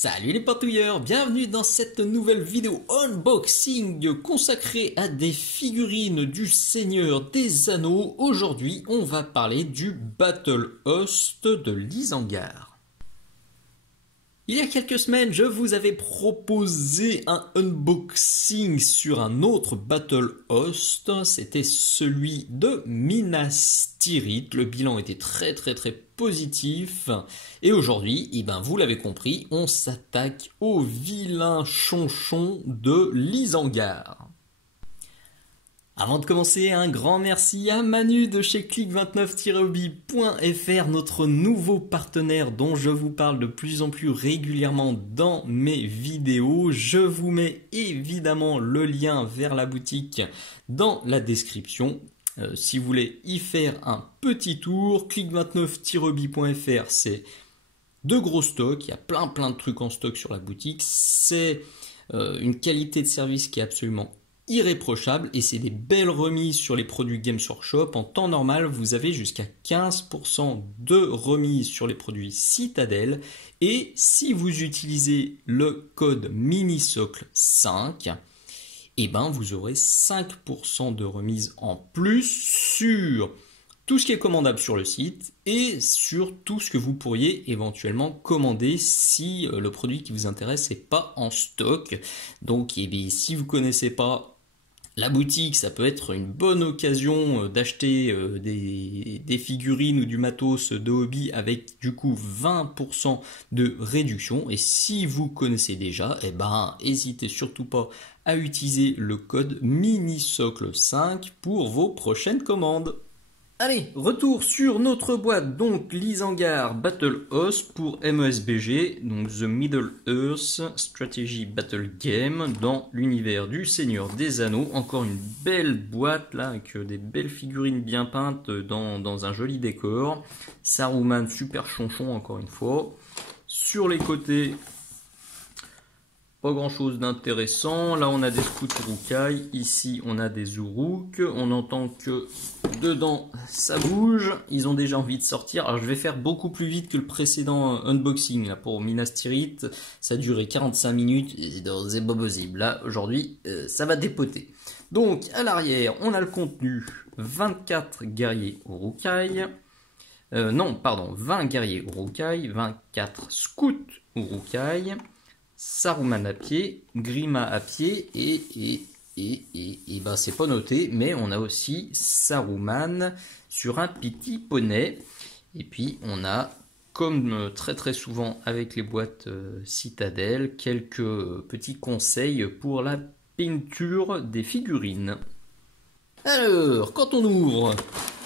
Salut les patouilleurs, bienvenue dans cette nouvelle vidéo unboxing consacrée à des figurines du Seigneur des Anneaux. Aujourd'hui, on va parler du Battle Host de Isengard. Il y a quelques semaines, je vous avais proposé un unboxing sur un autre Battle Host. C'était celui de Minas Tirith. Le bilan était très positif. Et aujourd'hui, vous l'avez compris, on s'attaque au vilain chonchon de l'Isengard. Avant de commencer, un grand merci à Manu de chez click29-hobby.fr, notre nouveau partenaire dont je vous parle de plus en plus régulièrement dans mes vidéos. Je vous mets évidemment le lien vers la boutique dans la description. Si vous voulez y faire un petit tour, click29-hobby.fr, c'est de gros stocks, il y a plein de trucs en stock sur la boutique. C'est une qualité de service qui est absolument irréprochable et c'est des belles remises sur les produits Games Workshop. En temps normal, vous avez jusqu'à 15% de remise sur les produits Citadel et si vous utilisez le code MINISOCLE5, vous aurez 5% de remise en plus sur tout ce qui est commandable sur le site et sur tout ce que vous pourriez éventuellement commander si le produit qui vous intéresse n'est pas en stock. Donc si vous ne connaissez pas la boutique, ça peut être une bonne occasion d'acheter des figurines ou du matos de hobby avec du coup 20% de réduction. Et si vous connaissez déjà, n'hésitez surtout pas à utiliser le code MINISOCLE5 pour vos prochaines commandes. Allez, retour sur notre boîte, donc l'Isengard Battle Host pour MESBG, donc The Middle Earth Strategy Battle Game dans l'univers du Seigneur des Anneaux. Encore une belle boîte là, avec des belles figurines bien peintes dans un joli décor. Saruman, super chonchon encore une fois. Sur les côtés, pas grand chose d'intéressant. Là on a des scouts Uruk-hai, ici on a des Uruk. On entend que dedans ça bouge, ils ont déjà envie de sortir. Alors je vais faire beaucoup plus vite que le précédent unboxing là, pour Minas Tirith. Ça a duré 45 minutes, c'est pas possible. Là aujourd'hui ça va dépoter. Donc à l'arrière on a le contenu 24 guerriers Uruk-hai. 20 guerriers Uruk-hai, 24 scouts Uruk-hai. Saruman à pied, Grima à pied et c'est pas noté, mais on a aussi Saruman sur un petit poney. Et puis on a, comme très souvent avec les boîtes Citadel, quelques petits conseils pour la peinture des figurines. Alors, quand on ouvre,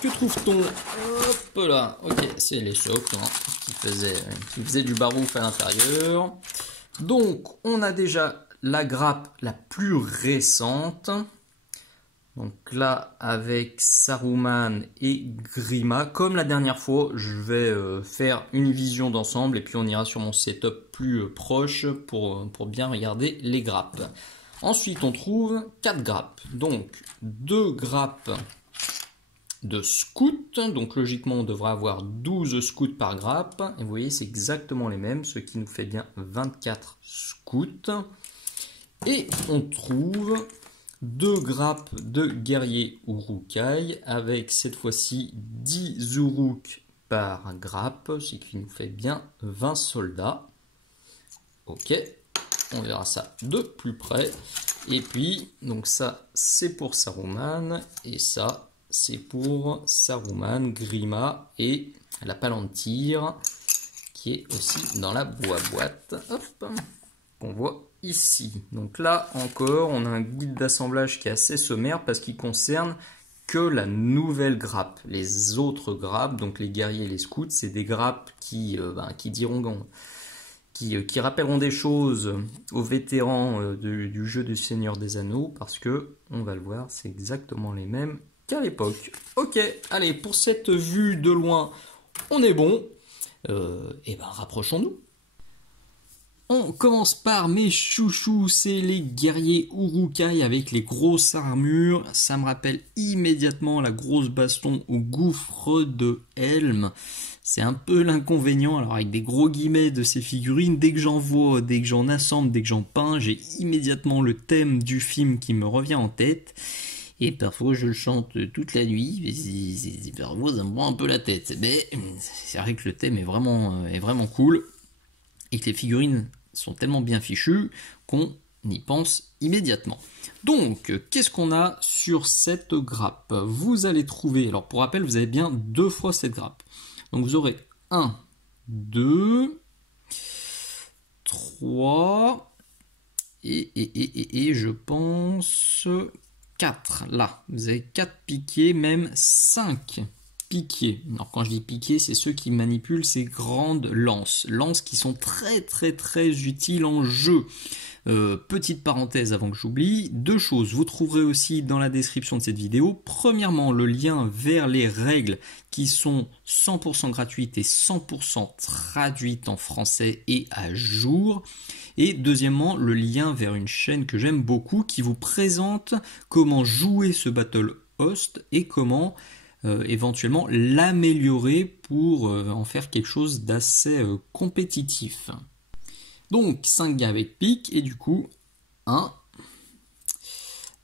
que trouve-t-on? Hop là, ok, c'est les chocs qui faisaient du barouf à l'intérieur. Donc, on a déjà la grappe la plus récente. Donc là, avec Saruman et Grima. Comme la dernière fois, je vais faire une vision d'ensemble et puis on ira sur mon setup plus proche pour bien regarder les grappes. Ensuite, on trouve 4 grappes. Donc, 2 grappes de scouts, donc logiquement on devrait avoir 12 scouts par grappe, et vous voyez c'est exactement les mêmes, ce qui nous fait bien 24 scouts, et on trouve 2 grappes de guerriers Uruk-hai, avec cette fois-ci 10 Uruk par grappe, ce qui nous fait bien 20 soldats. Ok, on verra ça de plus près, et puis donc ça c'est pour Saruman, et ça c'est pour Saruman, Grima et la Palantir qui est aussi dans la boîte qu'on voit ici. Donc là encore on a un guide d'assemblage qui est assez sommaire parce qu'il concerne que la nouvelle grappe. Les autres grappes, donc les guerriers et les scouts, c'est des grappes qui rappelleront des choses aux vétérans du jeu du Seigneur des Anneaux parce que, on va le voir, c'est exactement les mêmes qu'à l'époque. Ok, allez, pour cette vue de loin, on est bon. Rapprochons-nous. On commence par mes chouchous, c'est les guerriers Uruk-hai avec les grosses armures. Ça me rappelle immédiatement la grosse baston au gouffre de Helm. C'est un peu l'inconvénient, alors avec des gros guillemets de ces figurines, dès que j'en vois, dès que j'en assemble, dès que j'en peins, j'ai immédiatement le thème du film qui me revient en tête. Et parfois je le chante toute la nuit, parfois ça me prend un peu la tête. Mais c'est vrai que le thème est vraiment cool, et que les figurines sont tellement bien fichues qu'on y pense immédiatement. Donc, qu'est-ce qu'on a sur cette grappe? Vous allez trouver, alors pour rappel, vous avez bien 2 fois cette grappe. Donc vous aurez 1, 2, 3, et je pense 4. Là, vous avez 4 piquets, même 5 piquets. Alors quand je dis piquets, c'est ceux qui manipulent ces grandes lances. Lances qui sont très utiles en jeu. Petite parenthèse avant que j'oublie, 2 choses, vous trouverez aussi dans la description de cette vidéo, premièrement le lien vers les règles qui sont 100% gratuites et 100% traduites en français et à jour, et deuxièmement le lien vers une chaîne que j'aime beaucoup qui vous présente comment jouer ce Battle Host et comment éventuellement l'améliorer pour en faire quelque chose d'assez compétitif. Donc 5 gars avec pique, et du coup 1,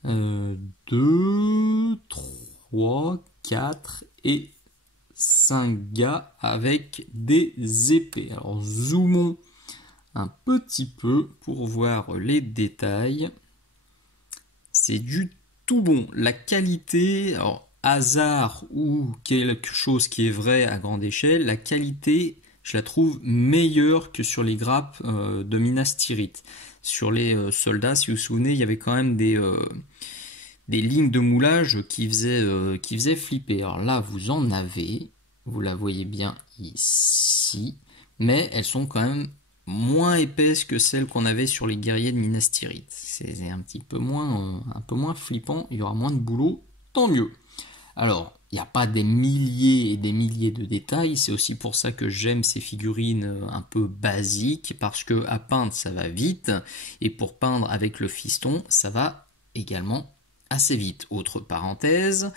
2, 3, 4 et 5 gars avec des épées. Alors zoomons un petit peu pour voir les détails. C'est du tout bon. La qualité, alors hasard ou quelque chose qui est vrai à grande échelle, la qualité, je la trouve meilleure que sur les grappes de Minas Tirith. Sur les soldats, si vous vous souvenez, il y avait quand même des lignes de moulage qui faisaient flipper. Alors là, vous en avez, vous la voyez bien ici, mais elles sont quand même moins épaisses que celles qu'on avait sur les guerriers de Minas Tirith. C'est un peu moins flippant, il y aura moins de boulot, tant mieux. Alors, il n'y a pas des milliers et des milliers de détails, c'est aussi pour ça que j'aime ces figurines un peu basiques, parce que à peindre ça va vite, et pour peindre avec le fiston, ça va également assez vite. Autre parenthèse,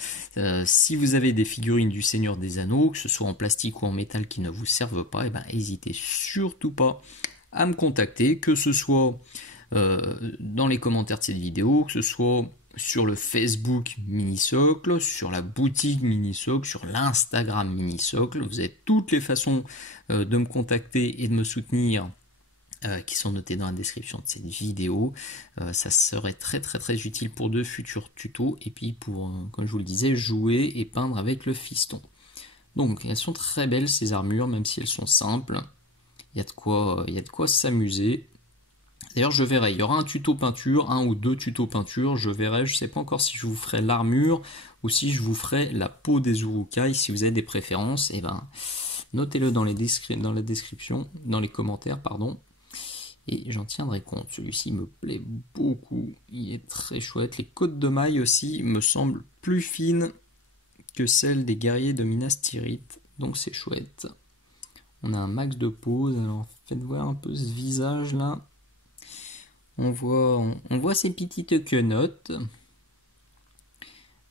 si vous avez des figurines du Seigneur des Anneaux, que ce soit en plastique ou en métal qui ne vous servent pas, n'hésitez surtout pas à me contacter, que ce soit dans les commentaires de cette vidéo, que ce soit sur le Facebook Minisocle, sur la boutique Minisocle, sur l'Instagram Minisocle. Vous avez toutes les façons de me contacter et de me soutenir qui sont notées dans la description de cette vidéo. Ça serait très utile pour de futurs tutos et puis pour, comme je vous le disais, jouer et peindre avec le fiston. Donc elles sont très belles ces armures, même si elles sont simples. Il y a de quoi s'amuser. D'ailleurs, je verrai, il y aura un tuto peinture, 1 ou 2 tutos peinture, je verrai, je ne sais pas encore si je vous ferai l'armure ou si je vous ferai la peau des Uruk-hai. Si vous avez des préférences, notez-le dans la description, dans les commentaires, pardon, et j'en tiendrai compte. Celui-ci me plaît beaucoup, il est très chouette. Les côtes de mailles aussi me semblent plus fines que celles des guerriers de Minas Tirith, donc c'est chouette. On a un max de pose, alors faites voir un peu ce visage là. On voit ces petites quenottes.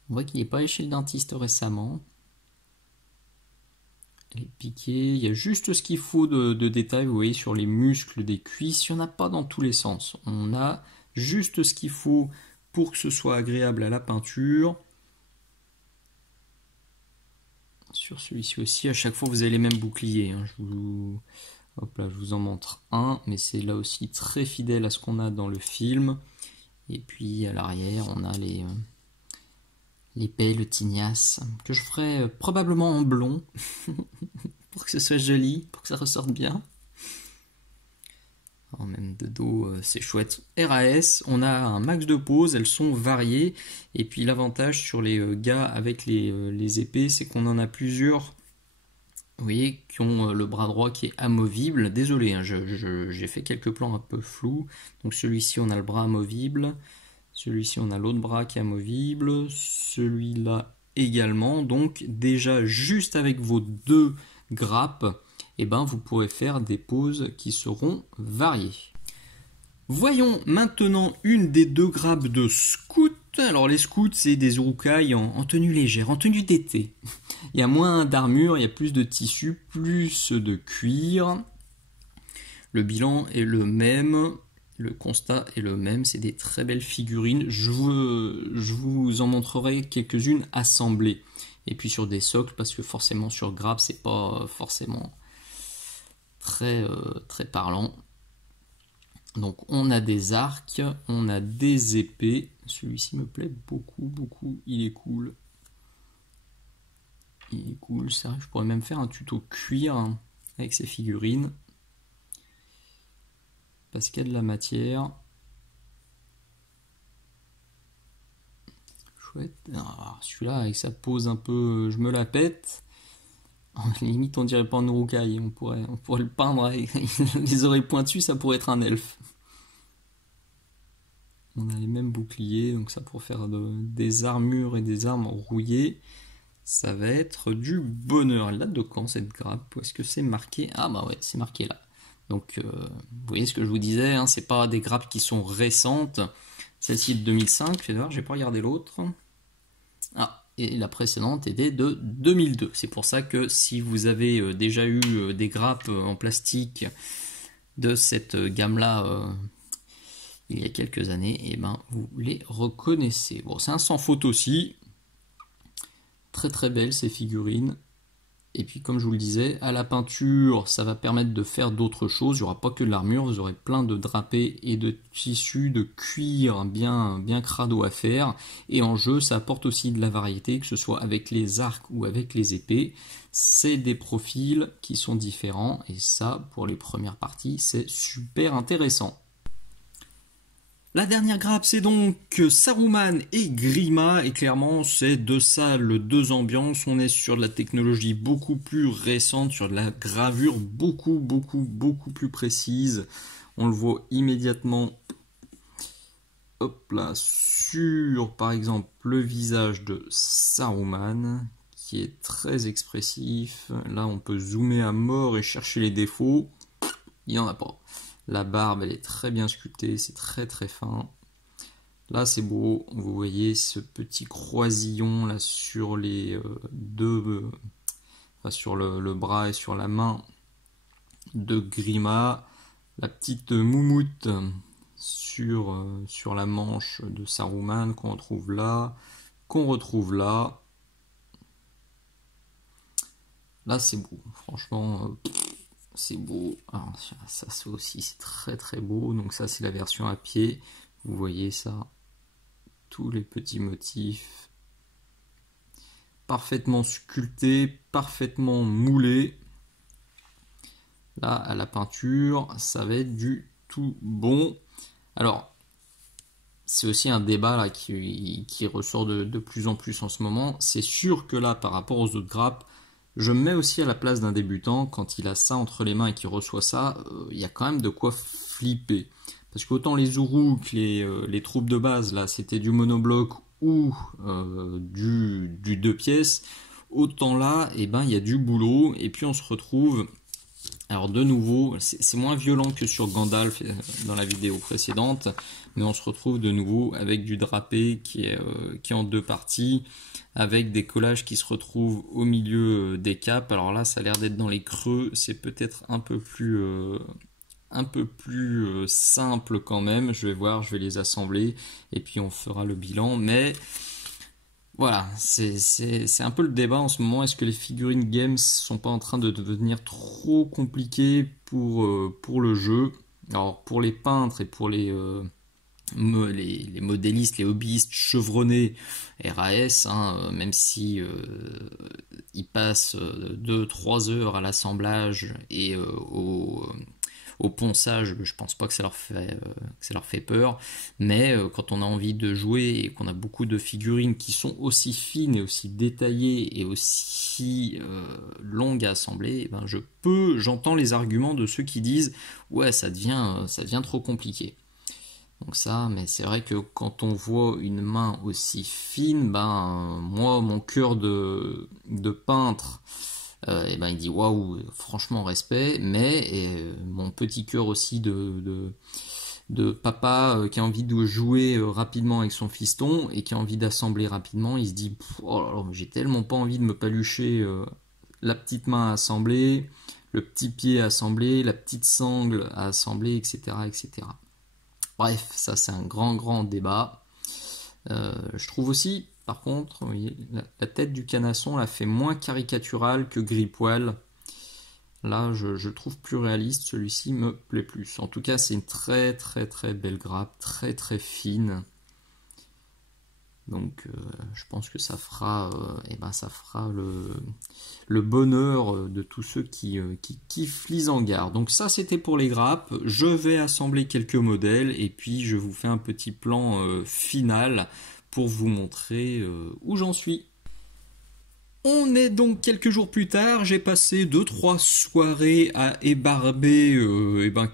On voit qu'il n'est pas allé chez le dentiste récemment. Les piquets, il y a juste ce qu'il faut de détails, vous voyez, sur les muscles des cuisses. Il n'y en a pas dans tous les sens. On a juste ce qu'il faut pour que ce soit agréable à la peinture. Sur celui-ci aussi, à chaque fois vous avez les mêmes boucliers. Hein. Hop là, je vous en montre un, mais c'est là aussi très fidèle à ce qu'on a dans le film. Et puis à l'arrière, on a l'épée, le tignasse, que je ferai probablement en blond, pour que ce soit joli, pour que ça ressorte bien. Alors même de dos, c'est chouette. RAS, on a un max de poses, elles sont variées. Et puis l'avantage sur les gars avec les épées, c'est qu'on en a plusieurs. Vous voyez, qui ont le bras droit qui est amovible. Désolé, hein, j'ai fait quelques plans un peu flous. Donc celui-ci, on a le bras amovible. Celui-ci, on a l'autre bras qui est amovible. Celui-là également. Donc déjà, juste avec vos 2 grappes, vous pourrez faire des poses qui seront variées. Voyons maintenant une des 2 grappes de scout. Alors les scouts, c'est des urukai en tenue légère, en tenue d'été. Il y a moins d'armure, il y a plus de tissu, plus de cuir. Le bilan est le même, le constat est le même, c'est des très belles figurines. Je vous en montrerai quelques-unes assemblées. Et puis sur des socles, parce que forcément sur grappe, c'est pas forcément très parlant. Donc on a des arcs, on a des épées. Celui-ci me plaît beaucoup, il est cool. Il est cool, ça. Je pourrais même faire un tuto cuir hein, avec ces figurines. Parce qu'il y a de la matière. Chouette. Celui-là, avec sa pose un peu je me la pète. Limite, on dirait pas un urukai. On pourrait le peindre avec les oreilles pointues, ça pourrait être un elfe. On a les mêmes boucliers, donc ça pour faire des armures et des armes rouillées. Ça va être du bonheur. Elle date de quand cette grappe? Où est-ce que c'est marqué? Ah bah ouais, c'est marqué là. Donc vous voyez ce que je vous disais, hein, c'est pas des grappes qui sont récentes. Celle-ci est de 2005, je vais pas regarder l'autre. Ah, et la précédente était de 2002. C'est pour ça que si vous avez déjà eu des grappes en plastique de cette gamme-là il y a quelques années, et ben vous les reconnaissez. Bon, c'est un sans faute aussi. Très belle ces figurines. Et puis comme je vous le disais, à la peinture, ça va permettre de faire d'autres choses. Il n'y aura pas que de l'armure, vous aurez plein de drapés et de tissus, de cuir bien crado à faire. Et en jeu, ça apporte aussi de la variété, que ce soit avec les arcs ou avec les épées. C'est des profils qui sont différents. Et ça, pour les premières parties, c'est super intéressant. La dernière grappe, c'est donc Saruman et Grima, et clairement, c'est deux salles, deux ambiances. On est sur de la technologie beaucoup plus récente, sur de la gravure beaucoup plus précise. On le voit immédiatement, hop là, sur par exemple le visage de Saruman, qui est très expressif. Là, on peut zoomer à mort et chercher les défauts. Il n'y en a pas. La barbe, elle est très bien sculptée, c'est très fin. Là, c'est beau. Vous voyez ce petit croisillon là sur les sur le bras et sur la main de Grima. La petite moumoute sur la manche de Saruman qu'on retrouve là, Là, c'est beau. Franchement. C'est beau, alors, ça aussi c'est très beau, donc ça c'est la version à pied, vous voyez ça, tous les petits motifs, parfaitement sculptés, parfaitement moulés. Là à la peinture, ça va être du tout bon. Alors c'est aussi un débat là, qui ressort de plus en plus en ce moment. C'est sûr que là par rapport aux autres grappes, je me mets aussi à la place d'un débutant, quand il a ça entre les mains et qu'il reçoit ça, il y a quand même de quoi flipper. Parce qu'autant les Uruk, les troupes de base, là, c'était du monobloc ou du 2 pièces, autant là, eh ben, il y a du boulot, et puis on se retrouve... Alors de nouveau, c'est moins violent que sur Gandalf dans la vidéo précédente, mais on se retrouve de nouveau avec du drapé qui est en deux parties, avec des collages qui se retrouvent au milieu des capes. Alors là, ça a l'air d'être dans les creux, c'est peut-être un peu plus simple quand même. Je vais voir, je vais les assembler, et puis on fera le bilan, mais... Voilà, c'est un peu le débat en ce moment. Est-ce que les figurines games sont pas en train de devenir trop compliquées pour le jeu? Alors pour les peintres et pour les modélistes, les hobbyistes chevronnés RAS, hein, même si ils passent 2-3 heures à l'assemblage et au ponçage, je pense pas que ça leur fait peur, mais quand on a envie de jouer et qu'on a beaucoup de figurines qui sont aussi fines et aussi détaillées et aussi longues à assembler, ben j'entends les arguments de ceux qui disent ouais, ça devient trop compliqué. Donc ça, mais c'est vrai que quand on voit une main aussi fine, ben moi mon cœur de peintre, et ben il dit waouh, franchement respect, mais mon petit cœur aussi de de papa qui a envie de jouer rapidement avec son fiston et qui a envie d'assembler rapidement. Il se dit oh là là, j'ai tellement pas envie de me palucher la petite main à assembler, le petit pied à assembler, la petite sangle à assembler, etc. etc. Bref, ça c'est un grand débat. Je trouve aussi, par contre, vous voyez, la tête du canasson la fait moins caricaturale que Gris-Poil. Là, je le trouve plus réaliste, celui-ci me plaît plus. En tout cas, c'est une très belle grappe, très fine. Donc, je pense que ça fera, ça fera le bonheur de tous ceux qui kiffent l'Isengard. Donc ça, c'était pour les grappes. Je vais assembler quelques modèles et puis je vous fais un petit plan final pour vous montrer où j'en suis. On est donc quelques jours plus tard, j'ai passé 2-3 soirées à ébarber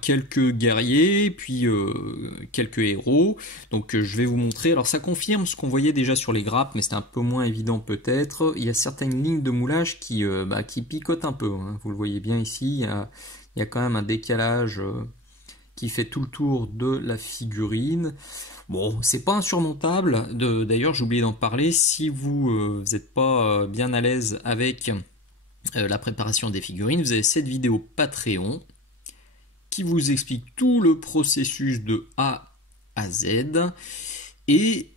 quelques guerriers, puis quelques héros. Donc je vais vous montrer, alors ça confirme ce qu'on voyait déjà sur les grappes, mais c'était un peu moins évident peut-être. Il y a certaines lignes de moulage qui picotent un peu, hein. Vous le voyez bien ici, il y a quand même un décalage qui fait tout le tour de la figurine. Bon, c'est pas insurmontable. D'ailleurs, j'ai oublié d'en parler. Si vous n'êtes pas bien à l'aise avec la préparation des figurines, vous avez cette vidéo Patreon qui vous explique tout le processus de A à Z. Et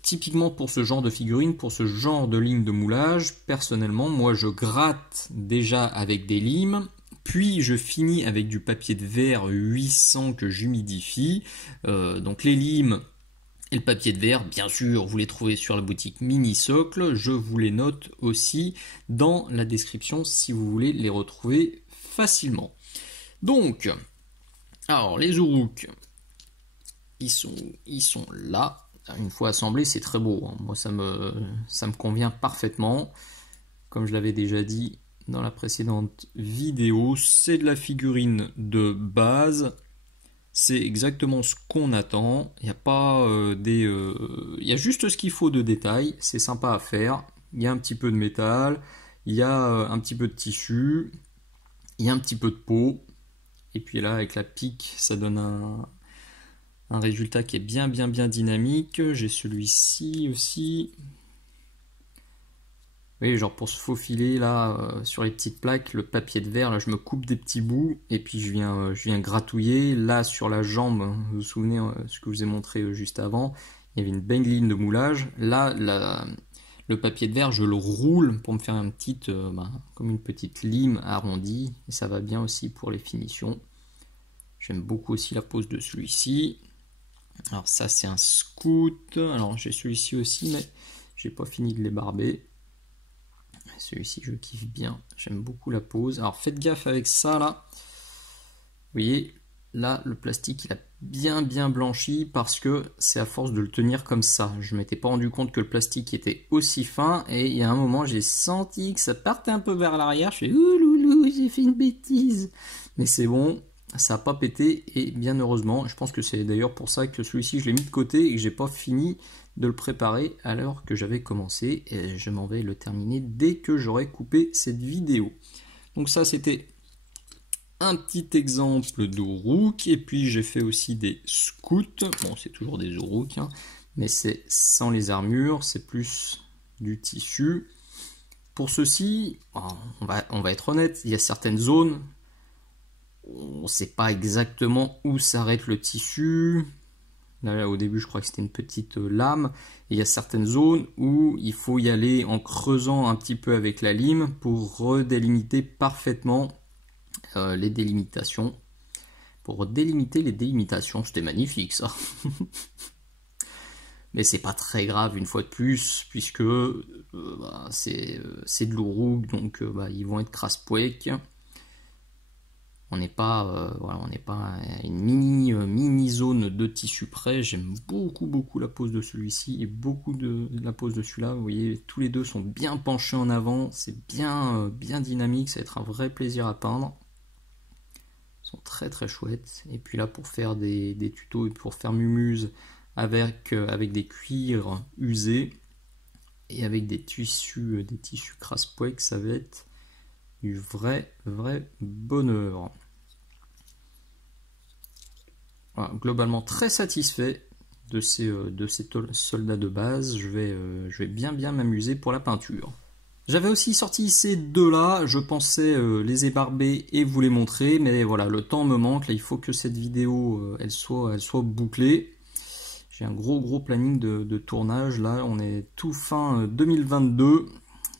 typiquement pour ce genre de figurine, pour ce genre de ligne de moulage, personnellement, moi je gratte déjà avec des limes. Puis je finis avec du papier de verre 800 que j'humidifie. Donc les limes et le papier de verre, bien sûr, vous les trouvez sur la boutique Mini Socle. Je vous les note aussi dans la description si vous voulez les retrouver facilement. Donc, alors les Uruk, ils sont là. Une fois assemblés, c'est très beau, hein. Moi, ça me convient parfaitement. Comme je l'avais déjà dit dans la précédente vidéo, c'est de la figurine de base, c'est exactement ce qu'on attend. Il n'y a pas il y a juste ce qu'il faut de détails, c'est sympa à faire. Il y a un petit peu de métal, il y a un petit peu de tissu, il y a un petit peu de peau, et puis là avec la pique, ça donne un résultat qui est bien dynamique. J'ai celui-ci aussi. Vous voyez, genre pour se faufiler là sur les petites plaques, le papier de verre, là je me coupe des petits bouts et puis je viens gratouiller. Là sur la jambe, vous vous souvenez ce que je vous ai montré juste avant, il y avait une belle ligne de moulage. Là, le papier de verre, je le roule pour me faire comme une petite lime arrondie. Et ça va bien aussi pour les finitions. J'aime beaucoup aussi la pose de celui-ci. Alors ça c'est un scout. Alors j'ai celui-ci aussi, mais j'ai pas fini de les barber. Celui-ci je kiffe bien, j'aime beaucoup la pose. Alors faites gaffe avec ça là. Vous voyez, là le plastique il a bien blanchi parce que c'est à force de le tenir comme ça. Je ne m'étais pas rendu compte que le plastique était aussi fin et il y a un moment j'ai senti que ça partait un peu vers l'arrière. Je fais ouh loulou, j'ai fait une bêtise. Mais c'est bon, ça n'a pas pété et bien heureusement. Je pense que c'est d'ailleurs pour ça que celui-ci je l'ai mis de côté et que j'ai pas fini de le préparer alors que j'avais commencé, et je m'en vais le terminer dès que j'aurai coupé cette vidéo. Donc ça c'était un petit exemple d'Uruk, et puis j'ai fait aussi des scouts. Bon, c'est toujours des Uruk, hein, mais c'est sans les armures, c'est plus du tissu. Pour ceci, on va être honnête, il y a certaines zones, on ne sait pas exactement où s'arrête le tissu. Là, au début, je crois que c'était une petite lame. Et il y a certaines zones où il faut y aller en creusant un petit peu avec la lime pour redélimiter parfaitement les délimitations. Pour délimiter les délimitations, c'était magnifique ça. Mais c'est pas très grave une fois de plus, puisque c'est de l'Uruk, donc ils vont être crasse-pouec. On n'est pas, à une mini zone de tissu près. J'aime beaucoup la pose de celui-ci et beaucoup de la pose de celui-là. Vous voyez, tous les deux sont bien penchés en avant. C'est bien dynamique. Ça va être un vrai plaisir à peindre. Ils sont très chouettes. Et puis là, pour faire des tutos et pour faire mumuse avec des cuirs usés et avec des tissus crasse-pouec, ça va être du vrai bonheur. Voilà, globalement très satisfait de ces soldats de base. Je vais bien m'amuser pour la peinture. J'avais aussi sorti ces deux-là, je pensais les ébarber et vous les montrer, mais voilà, le temps me manque, là il faut que cette vidéo elle soit bouclée. J'ai un gros planning de tournage, là on est tout fin 2022,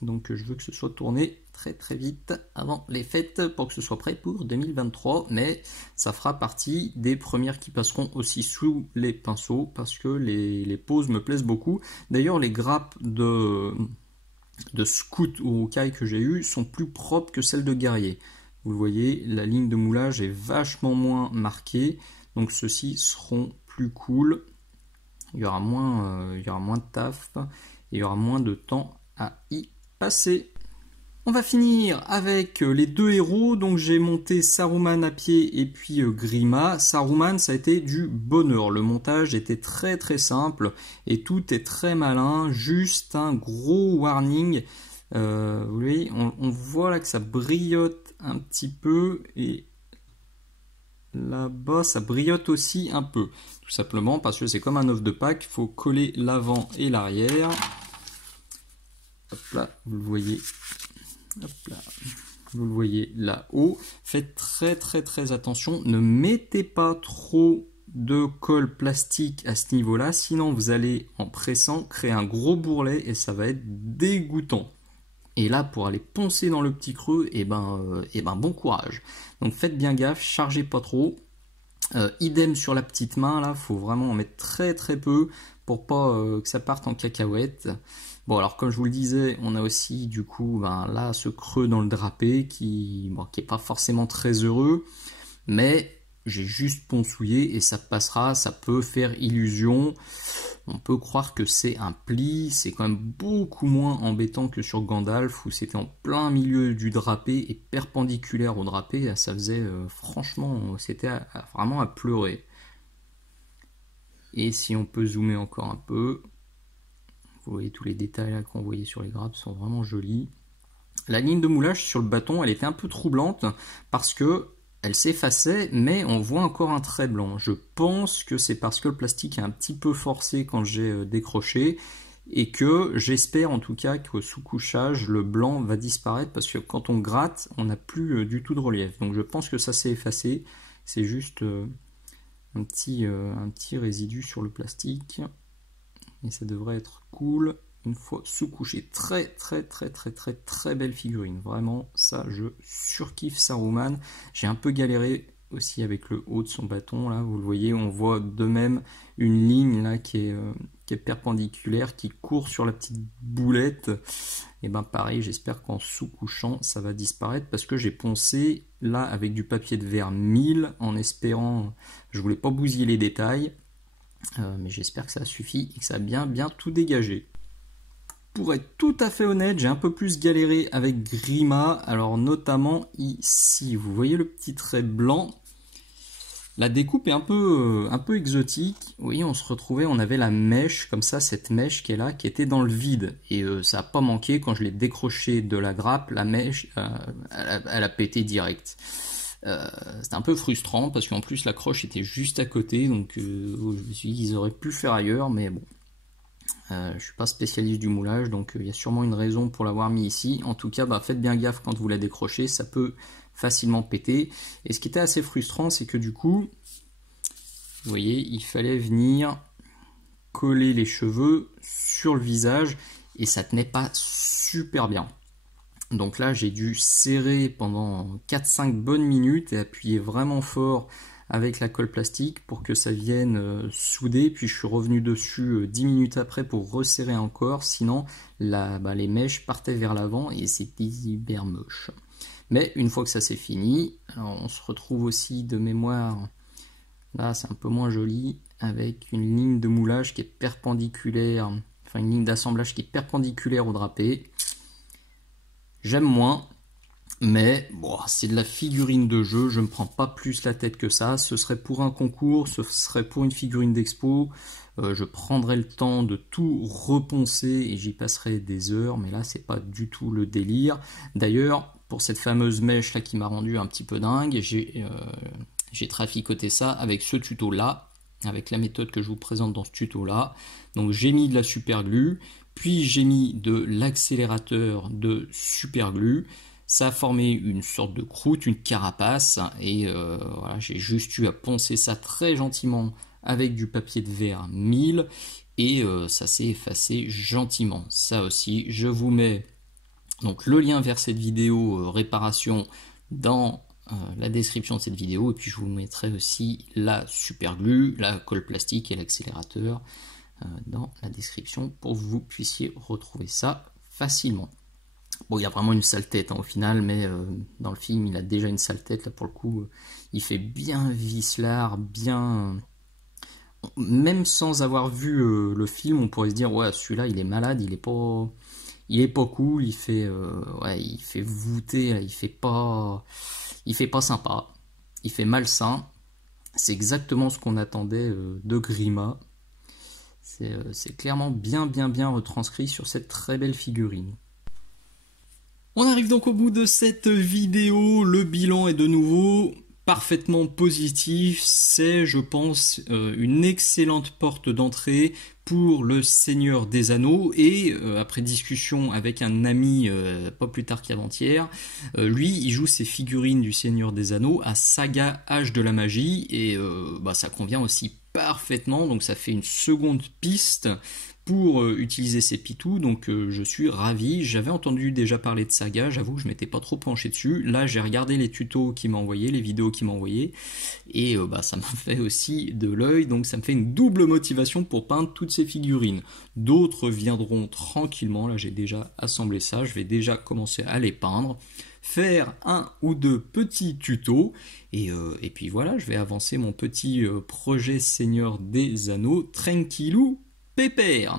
donc je veux que ce soit tourné très vite avant les fêtes pour que ce soit prêt pour 2023, mais ça fera partie des premières qui passeront aussi sous les pinceaux, parce que les poses me plaisent beaucoup. D'ailleurs les grappes de scout ou Hawkeye que j'ai eu sont plus propres que celles de guerrier. Vous le voyez, la ligne de moulage est vachement moins marquée, donc ceux-ci seront plus cool. Il y aura moins de taf et il y aura moins de temps à y passer. On va finir avec les deux héros, donc j'ai monté Saruman à pied et puis Grima. Saruman, ça a été du bonheur, le montage était très simple et tout est très malin, juste un gros warning. Vous voyez, on voit là que ça brillote un petit peu et là-bas ça brillote aussi un peu, tout simplement parce que c'est comme un œuf de Pâques, il faut coller l'avant et l'arrière. Hop là, vous le voyez. Hop là. Vous le voyez là-haut. Faites très attention. Ne mettez pas trop de colle plastique à ce niveau-là. Sinon, vous allez, en pressant, créer un gros bourrelet et ça va être dégoûtant. Et là, pour aller poncer dans le petit creux, bon courage. Donc faites bien gaffe, chargez pas trop. Idem sur la petite main, là, faut vraiment en mettre très peu pour pas que ça parte en cacahuète. Bon, alors comme je vous le disais, on a aussi du coup là ce creux dans le drapé qui est pas forcément très heureux, mais j'ai juste poncouillé et ça passera, ça peut faire illusion. On peut croire que c'est un pli, c'est quand même beaucoup moins embêtant que sur Gandalf où c'était en plein milieu du drapé et perpendiculaire au drapé, ça faisait franchement, c'était vraiment à pleurer. Et si on peut zoomer encore un peu, vous voyez tous les détails là qu'on voyait sur les grappes sont vraiment jolis. La ligne de moulage sur le bâton, elle était un peu troublante parce que elle s'effaçait, mais on voit encore un trait blanc. Je pense que c'est parce que le plastique est un petit peu forcé quand j'ai décroché et que j'espère en tout cas qu'au sous-couchage, le blanc va disparaître parce que quand on gratte, on n'a plus du tout de relief. Donc je pense que ça s'est effacé. C'est juste un petit résidu sur le plastique. Et ça devrait être cool une fois sous-couché. Très belle figurine. Vraiment, ça, je surkiffe Saruman. J'ai un peu galéré aussi avec le haut de son bâton. Là, vous le voyez, on voit de même une ligne là qui est perpendiculaire, qui court sur la petite boulette. Et pareil, j'espère qu'en sous-couchant, ça va disparaître parce que j'ai poncé là avec du papier de verre 1000 en espérant, je voulais pas bousiller les détails. Mais j'espère que ça suffit et que ça a bien tout dégagé. Pour être tout à fait honnête, j'ai un peu plus galéré avec Grima, alors notamment ici, vous voyez le petit trait blanc. La découpe est un peu exotique. Vous voyez, on avait la mèche, comme ça, cette mèche qui est là, qui était dans le vide. Et ça n'a pas manqué, quand je l'ai décroché de la grappe, la mèche, elle a pété direct. C'était un peu frustrant parce qu'en plus la croche était juste à côté, donc je me suis dit qu'ils auraient pu faire ailleurs, mais bon, je suis pas spécialiste du moulage, donc il y a sûrement une raison pour l'avoir mis ici. En tout cas, faites bien gaffe quand vous la décrochez, ça peut facilement péter. Et ce qui était assez frustrant, c'est que du coup, vous voyez, il fallait venir coller les cheveux sur le visage et ça tenait pas super bien. Donc là, j'ai dû serrer pendant 4-5 bonnes minutes et appuyer vraiment fort avec la colle plastique pour que ça vienne souder. Puis je suis revenu dessus 10 minutes après pour resserrer encore. Sinon, les mèches partaient vers l'avant et c'était hyper moche. Mais une fois que ça c'est fini, alors on se retrouve aussi de mémoire. Là, c'est un peu moins joli avec une ligne de moulage qui est perpendiculaire. Enfin, une ligne d'assemblage qui est perpendiculaire au drapé. J'aime moins, mais bon, c'est de la figurine de jeu, je ne me prends pas plus la tête que ça. Ce serait pour un concours, ce serait pour une figurine d'expo. Je prendrais le temps de tout reponcer et j'y passerai des heures, mais là, c'est pas du tout le délire. D'ailleurs, pour cette fameuse mèche là qui m'a rendu un petit peu dingue, J'ai traficoté ça avec ce tuto-là, avec la méthode que je vous présente dans ce tuto-là. Donc j'ai mis de la superglue, puis j'ai mis de l'accélérateur de superglue. Ça a formé une sorte de croûte, une carapace, et voilà, j'ai juste eu à poncer ça très gentiment avec du papier de verre 1000, et ça s'est effacé gentiment. Ça aussi, je vous mets donc le lien vers cette vidéo réparation dans la description de cette vidéo, et puis je vous mettrai aussi la superglue, la colle plastique et l'accélérateur dans la description pour que vous puissiez retrouver ça facilement. Bon, il y a vraiment une sale tête hein, au final, mais dans le film il a déjà une sale tête, là pour le coup il fait bien vicelard, bien... Même sans avoir vu le film, on pourrait se dire ouais celui-là il est malade, il est pas cool, il fait voûter, il fait pas sympa, il fait malsain. C'est exactement ce qu'on attendait de Grima. C'est clairement bien retranscrit sur cette très belle figurine. On arrive donc au bout de cette vidéo, le bilan est de nouveau parfaitement positif, c'est je pense une excellente porte d'entrée pour le Seigneur des Anneaux, et après discussion avec un ami pas plus tard qu'avant-hier, lui il joue ses figurines du Seigneur des Anneaux à Saga Âge de la Magie, et ça convient aussi parfaitement, donc ça fait une seconde piste pour utiliser ces pitous, donc je suis ravi. J'avais entendu déjà parler de Saga, j'avoue que je m'étais pas trop penché dessus. Là j'ai regardé les tutos qu'il m'a envoyé, les vidéos qu'il m'a envoyé, et ça m'a fait aussi de l'œil, donc ça me fait une double motivation pour peindre toutes ces figurines. D'autres viendront tranquillement, là j'ai déjà assemblé ça, je vais déjà commencer à les peindre, faire un ou deux petits tutos, et puis voilà, je vais avancer mon petit projet Seigneur des Anneaux, tranquillou pépère.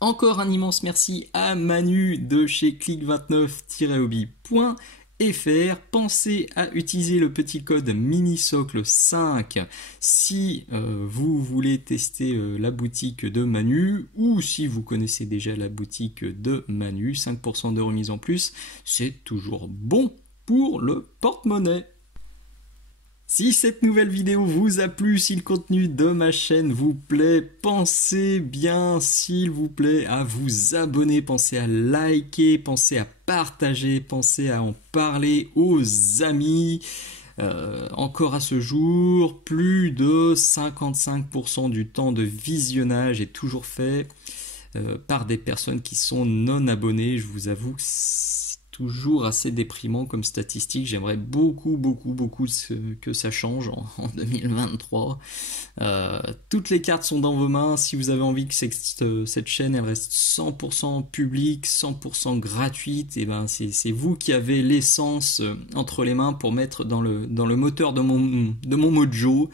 Encore un immense merci à Manu de chez click29-hobby.fr. Pensez à utiliser le petit code MiniSocle5 si vous voulez tester la boutique de Manu, ou si vous connaissez déjà la boutique de Manu, 5% de remise en plus, c'est toujours bon pour le porte-monnaie. Si cette nouvelle vidéo vous a plu, si le contenu de ma chaîne vous plaît, pensez bien, s'il vous plaît, à vous abonner, pensez à liker, pensez à partager, pensez à en parler aux amis. Encore à ce jour, plus de 55% du temps de visionnage est toujours fait par des personnes qui sont non abonnées. Je vous avoue que c'est toujours assez déprimant comme statistique. J'aimerais beaucoup que ça change en 2023. Toutes les cartes sont dans vos mains. Si vous avez envie que cette chaîne elle reste 100% publique, 100% gratuite, et ben c'est vous qui avez l'essence entre les mains pour mettre dans le moteur de mon mojo.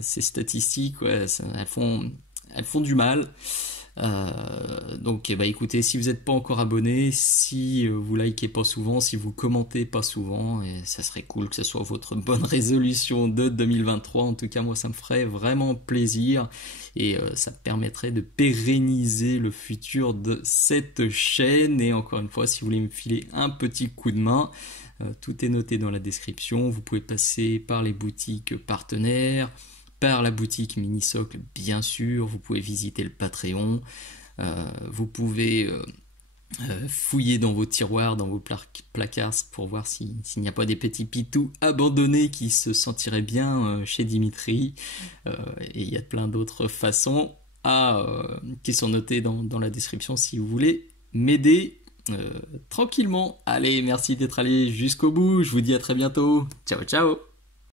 Ces statistiques, ouais, elles font du mal. Donc écoutez, si vous n'êtes pas encore abonné, si vous likez pas souvent, si vous commentez pas souvent, et ça serait cool que ce soit votre bonne résolution de 2023. En tout cas moi ça me ferait vraiment plaisir, et ça permettrait de pérenniser le futur de cette chaîne. Et encore une fois, si vous voulez me filer un petit coup de main, tout est noté dans la description. Vous pouvez passer par les boutiques partenaires, par la boutique Minisocle bien sûr, vous pouvez visiter le Patreon, vous pouvez fouiller dans vos tiroirs, dans vos placards pour voir s'il n'y a pas des petits pitous abandonnés qui se sentiraient bien chez Dimitri, et il y a plein d'autres façons qui sont notées dans la description si vous voulez m'aider tranquillement. Allez, merci d'être allé jusqu'au bout, je vous dis à très bientôt, ciao ciao.